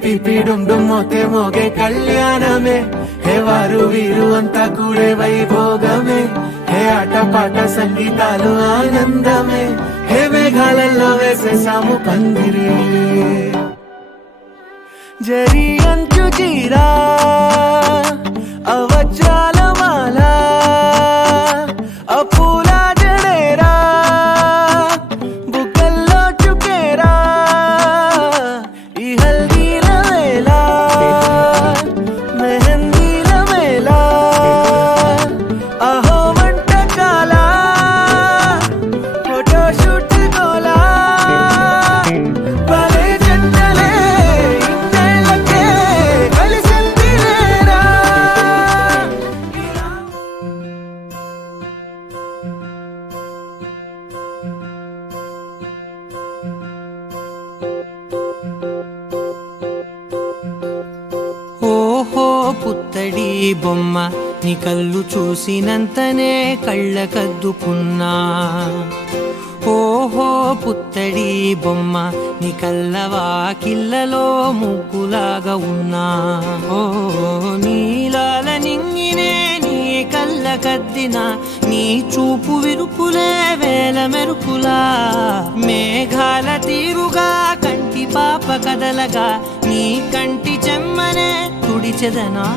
PP డుమ్ డుమ్ Mothe మోగే కళ్యాణమే హే వారు వీరు అంతా కూడే వైభోగమే హే ఆట పాట సంగీతాలు ఆనందమే హే మేఘాలలో వేసేసాము పందిరి జరి అంచు జీరా అవజ్రాల మాల అపూల జడేరా బుగ్గల్లో చుకేరా ఈ హల్దీల వేళ మెహందీల వేళ అహో వంటకాల ఫోటోషూట్ గోలా భలే జంటలే ఇన్నేళ్ళకే కలిసింది లేరా ఓహో పుత్తడి బొమ్మ నీ కళ్ళు చూసినంతనే కళ్ళకద్దుకున్నా ఓహో పుత్తడి బొమ్మ నీ కళ్ళవాకిళ్ళలో ముగ్గులాగా ఉన్నా ఓ నీలాల నింగినే నీ కళ్ళకద్దిన నీ చూపు విరుపులే వేల మెరుపులా మేఘాల తీరుగా కంటి పాప కదలగా నీ కంటి చెమ్మనే తుడిచెదనా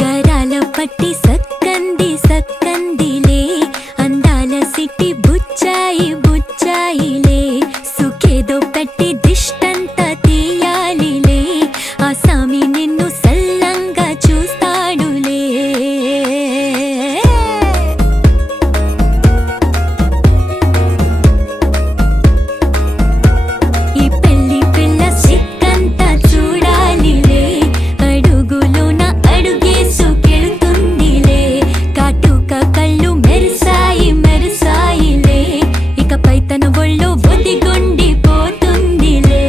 గరాల పట్టి సక్కంది సక్కందిలే అందాల సిట్టి బుచ్చాయి బుచ్చాయిలే సుఖేదో పెట్టి దిష్టంతా తీయాలిలే ఆ సామి నిన్ను సల్లంగా చూస్తాడులే ఈ పెళ్లి పిల్ల సిక్కంతా చూడాలిలే అడుగులోన అడుగేసుకెళ్తుందిలే కాటుక కళ్ళు మెరిసాయి మెరిసాయిలే ఇకపై తన ఒళ్ళు ఒదిగొండిపోతుందిలే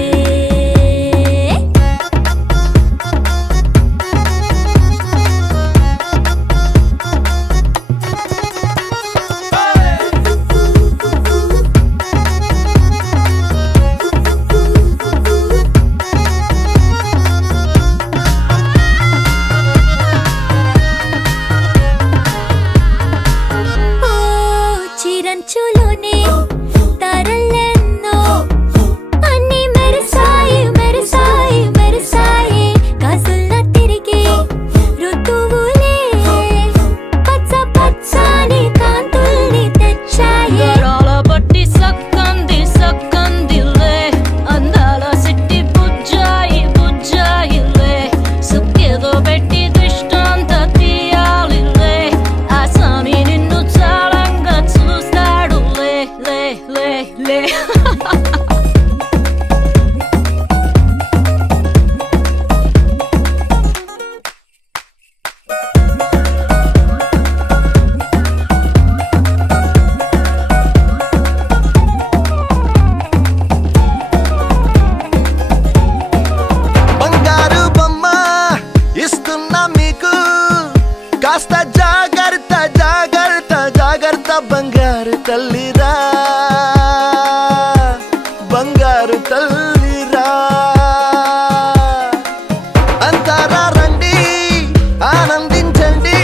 ఓ చిరంచులోనే తారలెన్నో అన్ని మెరిసాయి మెరిసాయి మెరిసాయి కాసుల్లా తిరిగి ఋతువులే పచ్చ పచ్చని కాంతుల్ని తెచ్చాయి గరాల పట్టి సక్కంది సక్కందిలే అందాల సిట్టి బుజ్జాయి బుజ్జాయిలే సుక్కేదో పెట్టి దృష్టాంత తీయాలిలే ఆ స్వామి నిన్ను చాలంగా చూస్తాడు లే లే లే లే బంగారు బొమ్మ ఇస్తున్నా మీకు కాస్త జాగ్రత్త జాగ్రత్త జాగ్రత్త బంగారు తల్లిరా బంగారు తల్లిరా అంతారా రండి ఆనందించండి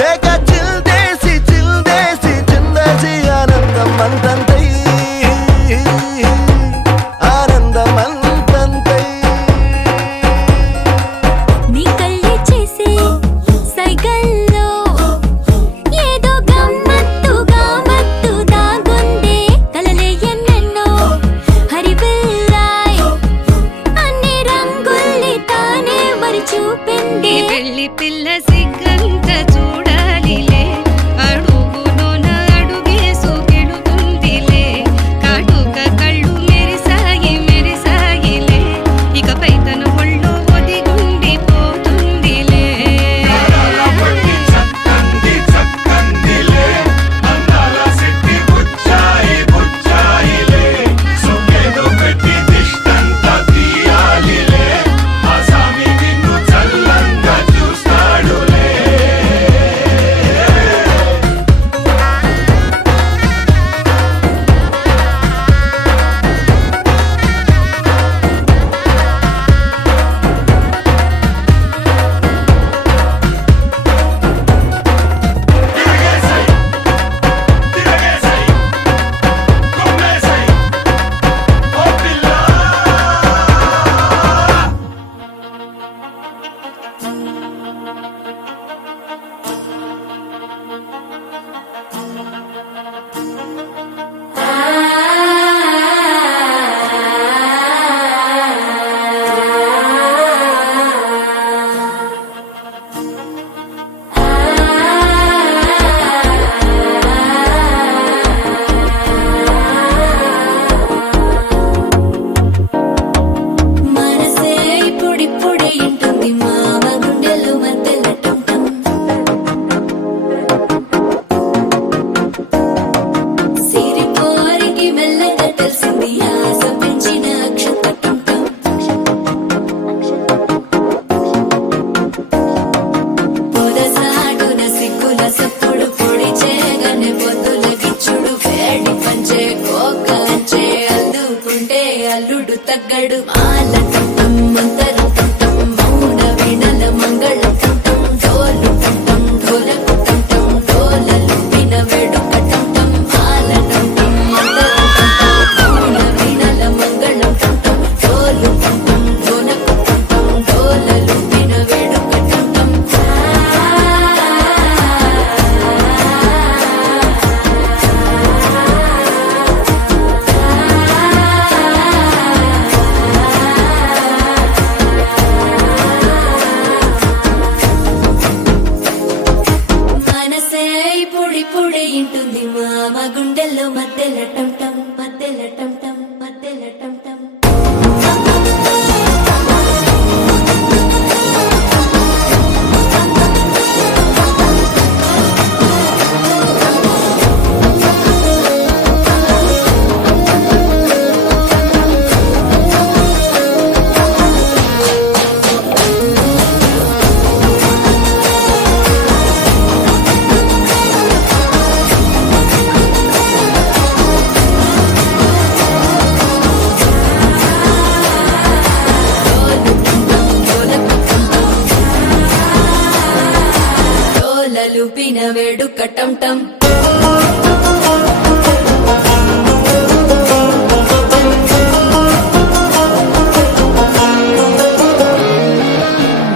తేక చిల్దేసి చిల్దేసి చిందేసి ఆనందం అంతంతై ఆనందం అంతంతై నీ కళ్ళే చేసే సైగల్లో ఏదో గమ్మత్తుగా మత్తు దాగుందే తగ్గడు మాల టం మంతరం టం మౌన వీణల మంగళం టం డోలు టం ఢోలకు టం డోలలు విన వేడుక టం మాల టం మంతరం టం మౌన వీణల మంగళం టం డోలు టం ఢోలకు టం డోలలు విన వేడుక టం మనసే పొడి పొడి ఇంటుంది మామ గుండెల్లో మధ్యల టం టం మధ్యల టం టం మధ్యల టం టం లూపిన వేడుక టం టం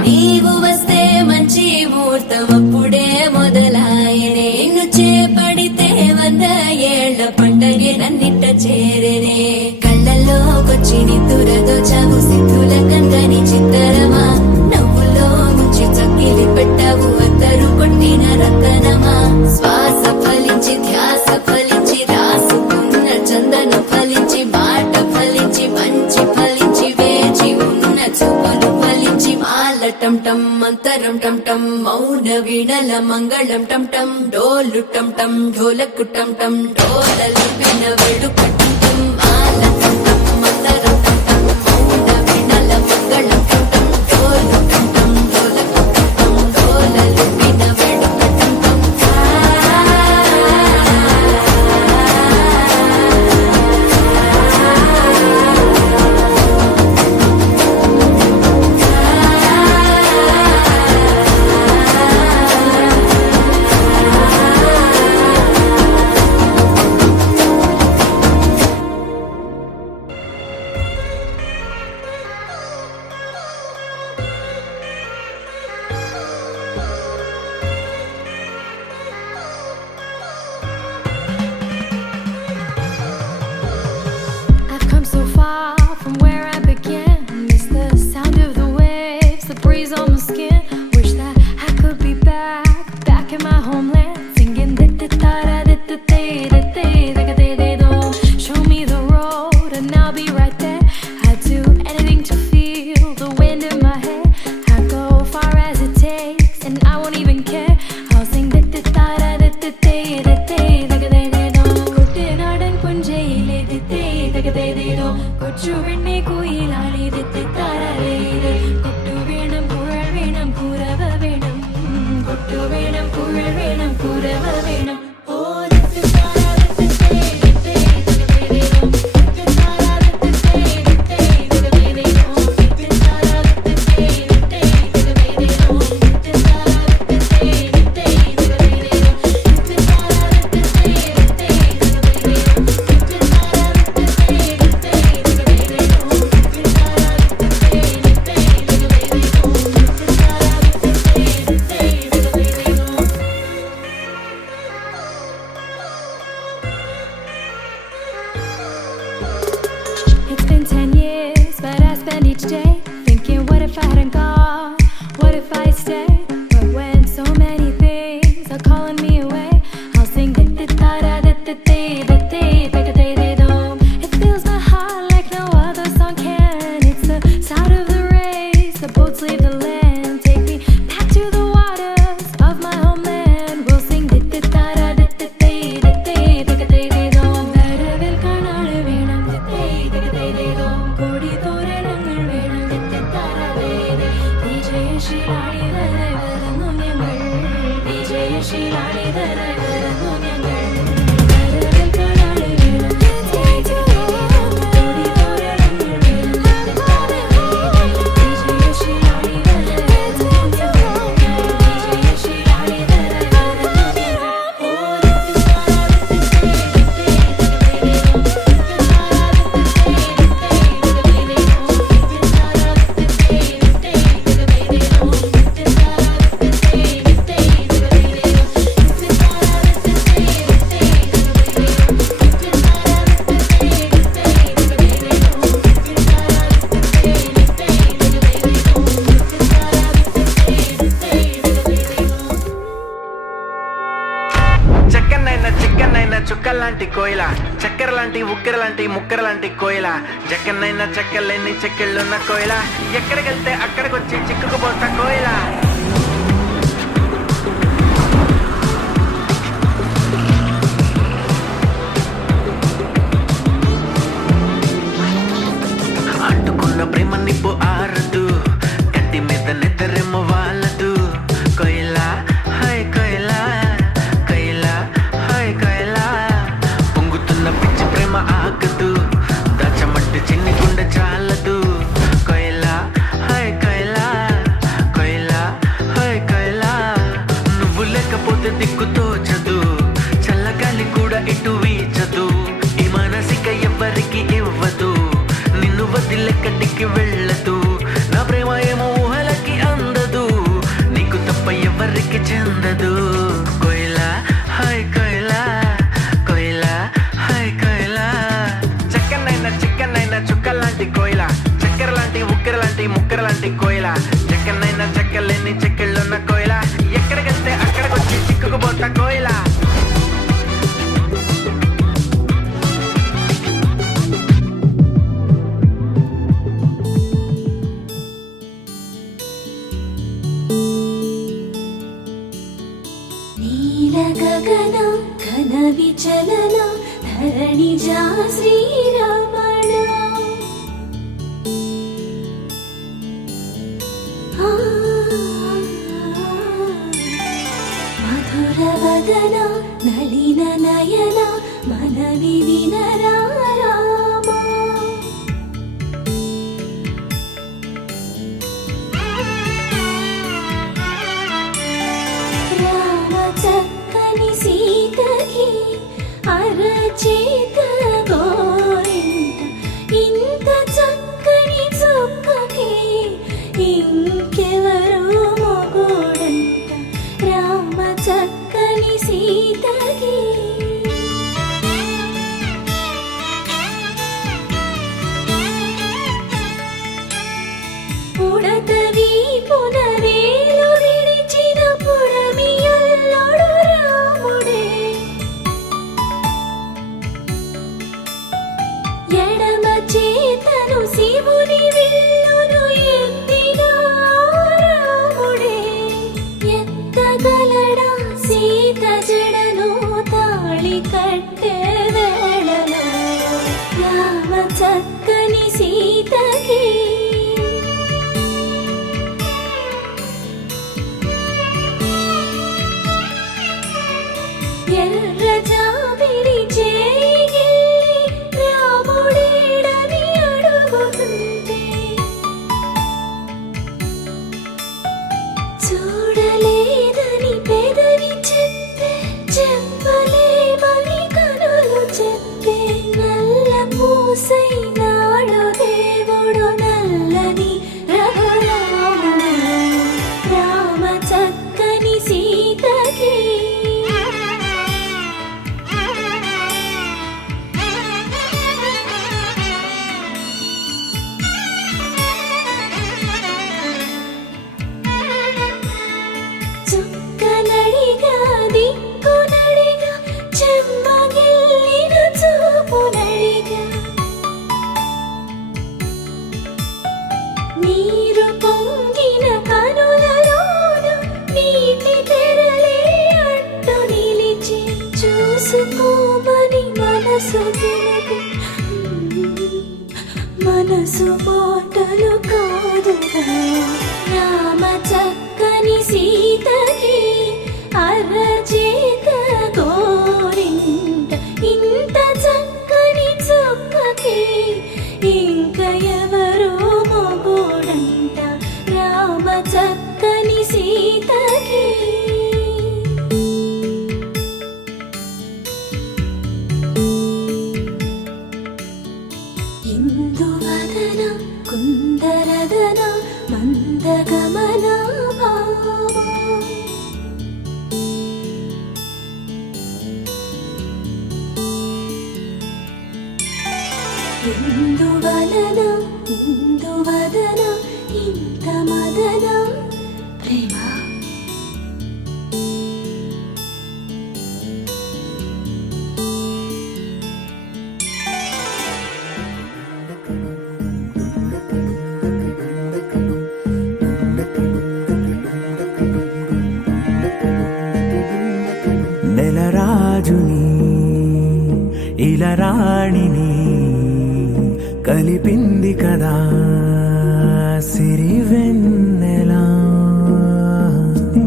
నీవు వస్తే మంచి ముహూర్తం అప్పుడే మొదలాయనే నిన్ను చేపడితే 100 ఏళ్ల పండగే నన్నిట్ట చేరనే కళ్ళల్లోకొచ్చి నిద్దురదో చావు సిద్ధుల కందని చిత్తరమా నవ్వులో ముంచి చక్కిలి పెట్టావు అద్దరు కొట్టిన రతనమా శ్వాస ఫలించి ధ్యాస ఫలించి రాసుకున్న చందన ఫలించి మాట ఫలించి మంచి ఫలించి వేచి ఉన్న చూపులు ఫలించి మాల టం టం మంతరం టం టం మౌన వీణల మంగళం టం టం డోలు టం టం ఢోలకు టం టం డోలలు విన వేడుక టం టం మాల టం టం మంతరం టం టం మౌన వీణల మంగళం టం టం డోలు టం టం ఢోలకు టం టం డోలలు విన వేడుక టం టం I've come so far from where I began. Miss the sound of the waves, the breeze on my skin. Wish that I could be back in my homeland, singing show me the road and I'll be right there. I'd do anything to feel the wind in my hair. I'd go far as it takes and I won't even care. I'll sing കുട്ടനാടൻ പുഞ്ചയിലെ ദിത്തേതകതേതേതോ കൊച്ചുവെണ്ണെ കുയിലാളി ദിത്താരേത് കൊട്ടു വേണം കുഴൽ വേണം കുരവ വേണം കൊട്ടു വേണം കുഴൽ വേണം കുരവ വേണം ഓ It's been 10 years, but I spend each day thinking, what if I hadn't gone? What if I stayed? But when so many things are calling me away, I'll sing it fills my heart like no other song can. It's the sound of the race, the boats leave the land. Take me back to the waters of my homeland. We'll sing വരവിൽ കാണാതെ വേണം കൊടി തോരണങ്ങൾ വേണം വിജയശീലാളി വരുന്നു ഞങ്ങൾ വിജയശീലാളി വരുന്നു ഞങ്ങൾ വരവിൽ കാണാതെ లాంటి కోయిల, చక్కెర లాంటి ఉక్కెర లాంటి ముక్కెర లాంటి కోయిల, జక్కన్నైనా చెక్కలేని చెక్కిళ్ళున్న కోయిల, ఎక్కడికెళ్తే అక్కడికొచ్చి చిక్కుకుపోతా కోయిల. అంటుకున్న ప్రేమ నిప్పు ఆరదు, కంటి మీద నిద్రెమ్మ వాళ్ళదు. కోయిలా హై కోయిలా, కోయిలా హై కోయిలా, పొంగుతున్న పిచ్చి ప్రేమ ఆగదు, దాచమంటే చిన్ని గుండె చాలదు. కోయిలా హై కోయిలా, కోయిలా హై కోయిలా, నువ్వు లేకపోతే దిక్కు తోచదు, చల్లగాలి కూడా ఇటు వీచదు, ఈ మనసిక ఎవ్వరికి ఇవ్వదు, నిన్ను వదిలెక్కడికి వెళ్ళదు, నా ప్రేమ ఏమో ఊహలకి అందదు, నీకు తప్ప ఎవరికి చెందదు. కోయిలా హై కోయిలా, కోయిలా హై కోయిలా, చక్కనైనా చిక్కనైనా చుక్కలాంటి కోయిల, చక్కెర లాంటి ఉక్కెర లాంటి ముక్కెర లాంటి కోయిల, చక్కనైనా చెక్కలేని చెక్కిళ్ళున్న కోయిల, ఎక్కడికెళ్తే అక్కడికొచ్చి చిక్కుకుపోతా కోయిల. నీల గగన ఘన విచలన ధరణిజా శ్రీరమణ, మధుర వదన నళిన నయన మనవి వినరా రామా. రామ చక్కని సీతకి అరచేత గోరింట, ఇంత చక్కని చుక్కకి ఇంకెవరు మొగుడంట. రామ చక్కని సీతకి పుడతవి పునవేలు విడిచిన పుడమియల్లుడు రాముడే, ఎడమ చేతను శివుని విల్లును ఎత్తిన రాముడే, ఎత్తగలడా సీత జడను తాళి కట్టే వేళలో. రామ చక్కని సీతకి ఎర్ర జాబిలి చేయి రాముడేడని అడుగుతుంటే, చూడలేదని పెదవి చెప్పే, చెప్పలేమని కనులు చెప్పే, నల్ల పూసై నాడు దేవుడు నల్లని రఘురాముడు. రామ చక్కని సీతకి చుక్కనడిగా దిక్కునడిగా చెమ్మగిల్లిన చూపునడిగా, నీరు పొంగిన కనులలోన నీటి తెరలే అడ్డు నిలిచి, చూసుకోమని మనసు తెలిపి, మనసు మాటలు కాదుగా. రామ చక్కని సీతకి అరచేత గోరింట, ఇంత చక్కని చుక్కకి ఇంక ఎవరు మొగుడంట. రామ చక్కని సీతకి ఇందువదన కుందరదన మందగమన భామా, ఇందువలన ఇందువదన ఇంత మదన ప్రేమ. ఇలరాణిని కలిపింది కదా సిరి వెన్నెలా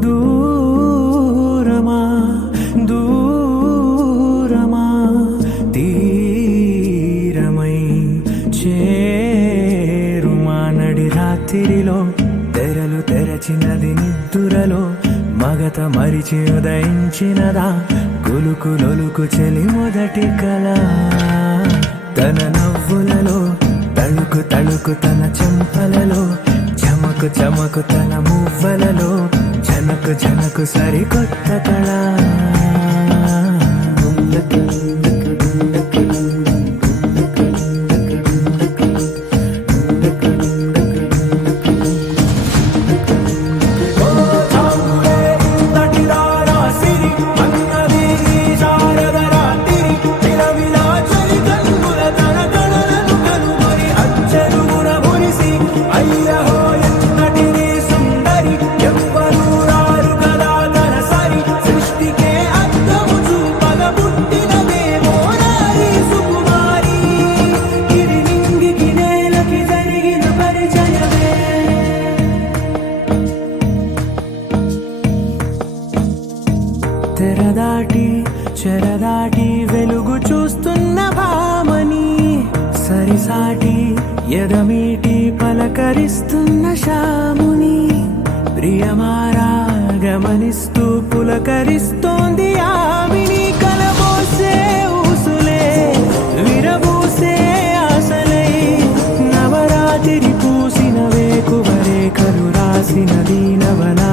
దూరమా దూరమా తీరమై చేరుమా నడి రాత్రిలో తెరలు తెరచినది నిద్దురలో మగత మరిచి ఉదయించినదా కులుకు లొలుకు చెలి మొదటి కళ తన నవ్వులలో తళుకు తళుకు తన చెంపలలో చమకు చమకు తన మువ్వలలో జనకు జనకు సరికొత్త కళ తెరదాటి చెరదాటి వెలుగు చూస్తున్న భామని సరిసాటి ఎదమీటి పలకరిస్తున్న శాముని ప్రియమారా గమనిస్తూ పులకరిస్తోంది ఆవిని కలబోసే ఊసులే విరబూసే ఆశలై నవరాత్రి పూసిన వేకువరే కలు రాసిన దీనవనా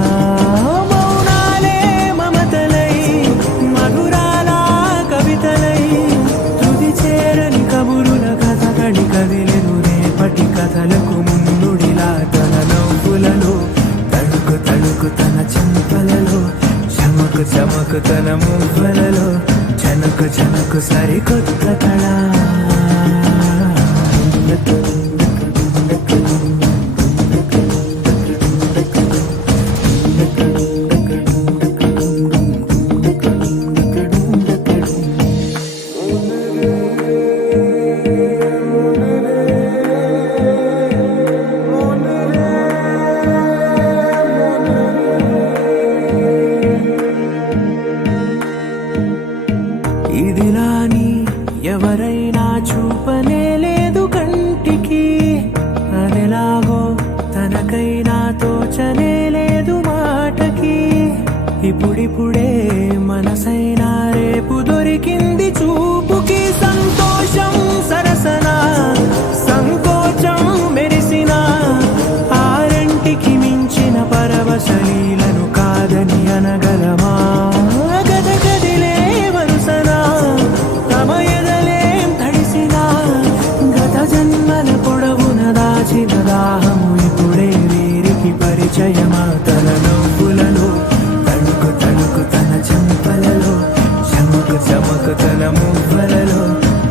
కదిలెను రేపటి కథలకు ముందుడిలా తన నవ్వులలో తడుకు తడుకు తన చెంపలలో చమకు చమకు తన మువ్వలలో జనకు జనకు సరికొత్త కళ ఇదిలాని ఎవరైనా చూపనే లేదు కంటికి అదెలాగో తనకైనా తోచనే లేదు మాటకి ఇప్పుడిప్పుడే మనసైనా రేపు దొరికింది చూపుకి సంతోషం సరసన సంకోచం మెరిసిన ఆరంటికి మించిన పరవశలీలను కాదని అనగలమా దాచిన దాహము ఇప్పుడే వీరికి పరిచయమా తన నవ్వులలో తణుకు తణుకు తన చెంపలలో చమకు చమకు తన మువ్వలలో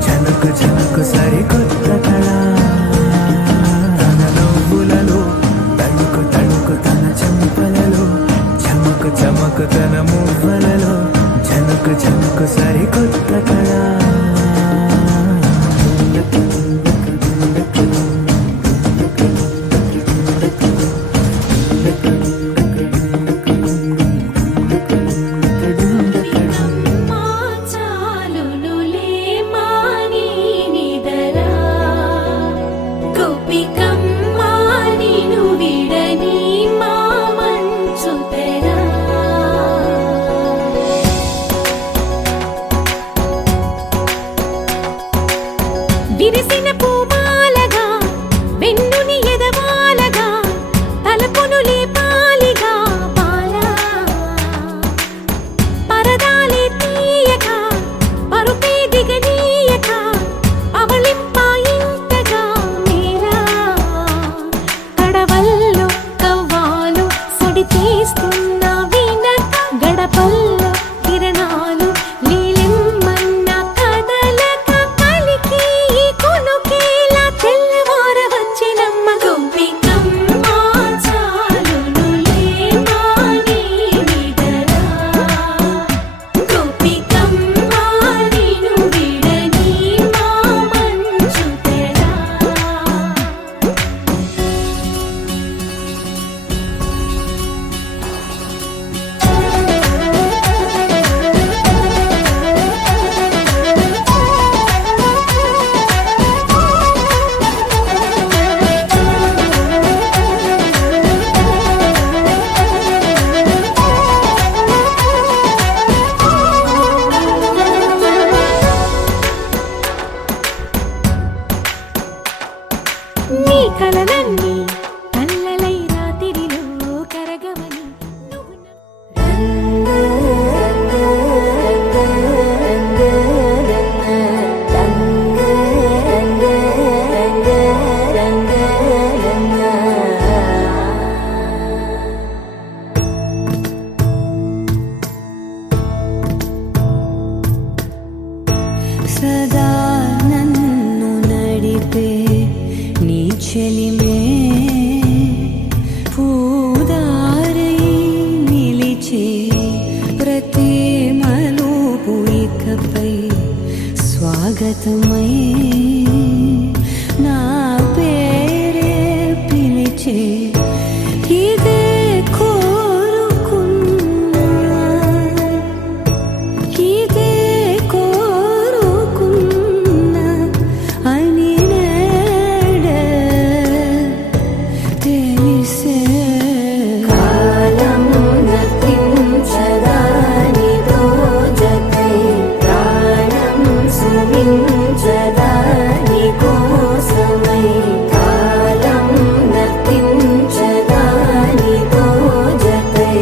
చనకు చనకు సరికొత్త కళ తన నవ్వులలో తణుకు తణుకు తన చెంపలలో చమకు చమకు తన మువ్వలలో చనకు చనకు సరికొత్త కళ చాలునులే మాని నిదరా సదా నన్ను నడిపే నీ చెలిమే పూదారై నిలిచే ప్రతి మలుపు ఇకపై స్వాగతమై నా పేరే పిలిచే ఇదే కోరుకున్నా ఇదే కోరుకున్నా అని నేడే తెలిసే కాలం నతించదాని దోజకై ప్రాణం సుమించదాని కోసమై కాలం నతించదాని దోజకై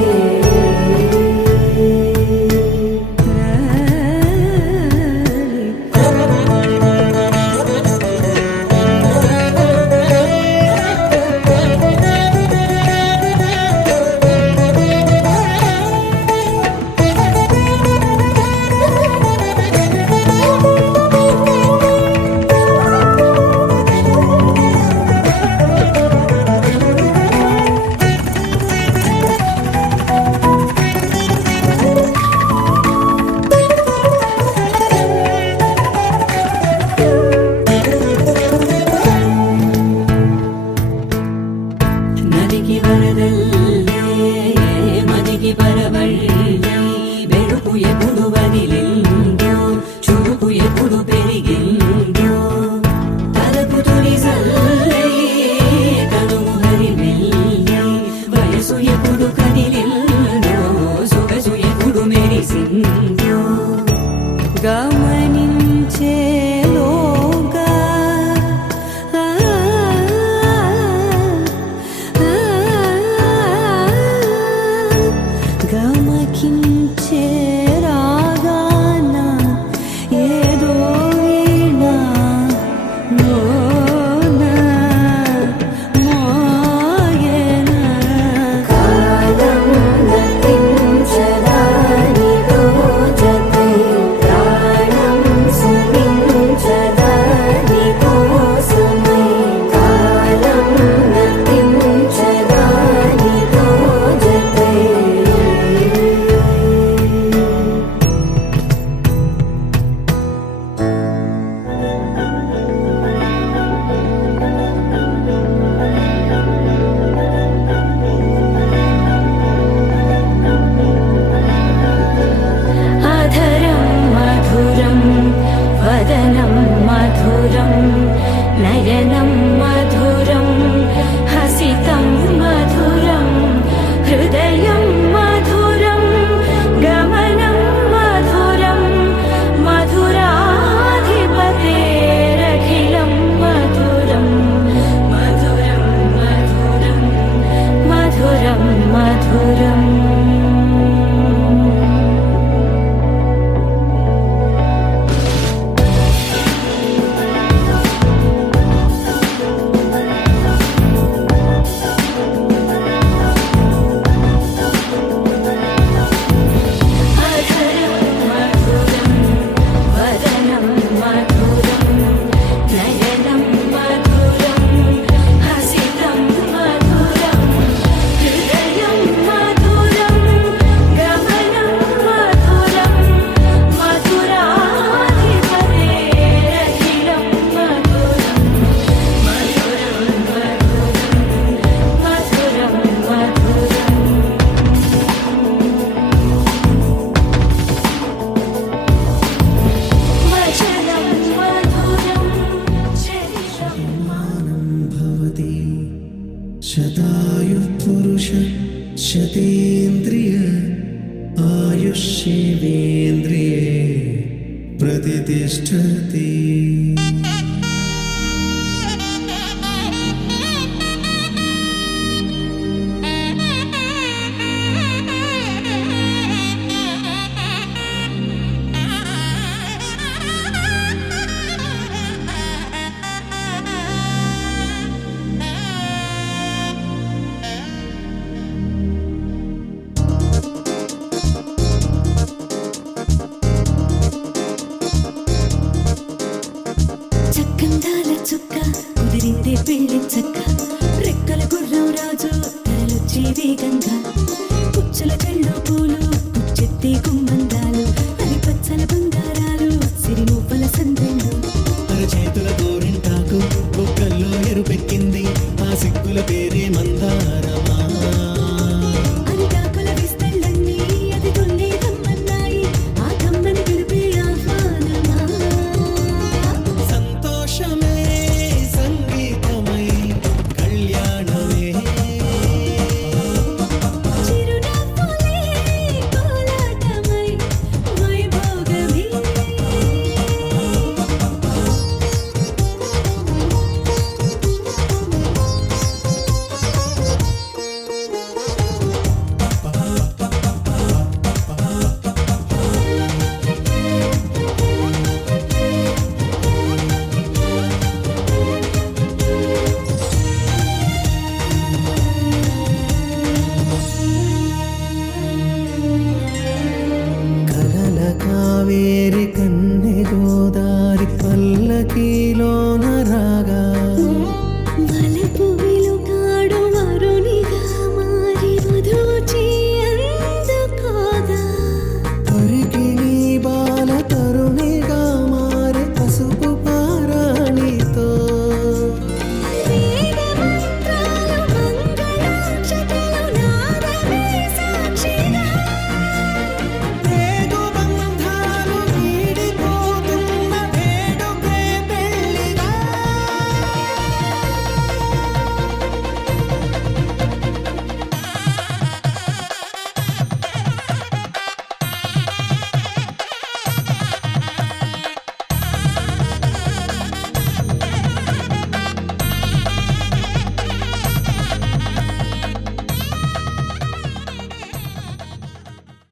నదికి వరదల్లే మదికి పరవళ్ళే వెలుపు ఎప్పుడు వదిలిందో చురుకు ఎప్పుడు పెరిగిందో తలపు తొలి సల్లే తనువు హరిమెల్లే వయసు ఎప్పుడు కదిలిందో సొగసు ఎప్పుడు మెరిసిందో గమనించేలోగా గమకించే రాగాన ఏదో వీణ మోన మోయన కాలం నతించదాని దోజకై ప్రాణం సుమించదాని కోసమై కాలం నతించదాని దోజకై అధరం మధురం వదనం మధురం నయనం మధురం హసితం మధురం హృదయం మధురం గమనం మధురం మధురాధిపతేరఖిలం మధురం మధురం మధురం మధురం మధురం అధరం మధురం వదనం మధురం నయనం మధురం హసితం మధురం హృదయం మధురం గమనం మధురం మధురాధిపతేరఖిలం మధురం మధురం మధురం మధురం వచనం మధురం చరితం భవతి శతాయు పురుష శతేంద్రియ ఆయుష్యేంద్రియే ప్రతిష్టతి పెళ్లి చక్క రెక్కల గుర్రం రాజు తరలొచ్చి వేగంగా పుచ్చల చెళ్ళు పూలు పుచ్చెత్తి గుమ్మందాలు అది పచ్చల బంగారాలు సిరి నువ్వుల సందెళ్ళు చేతుల గోరింటాకు బొక్కల్లో ఎరుపెక్కింది ఆ సిగ్గుల పేరే మందారమా అరిటాకుల విస్తళ్ళన్నీ అది తొల్లి కమ్మన్నాయి ఆ కమ్మని పిలిపే ఆహ్వానమా సంతోషమే సంగీతమై కళ్యాణమే చిరునవ్వులే కోలాటమై వైభోగమే కలల కావేరి కన్నె గోదారి పల్లకి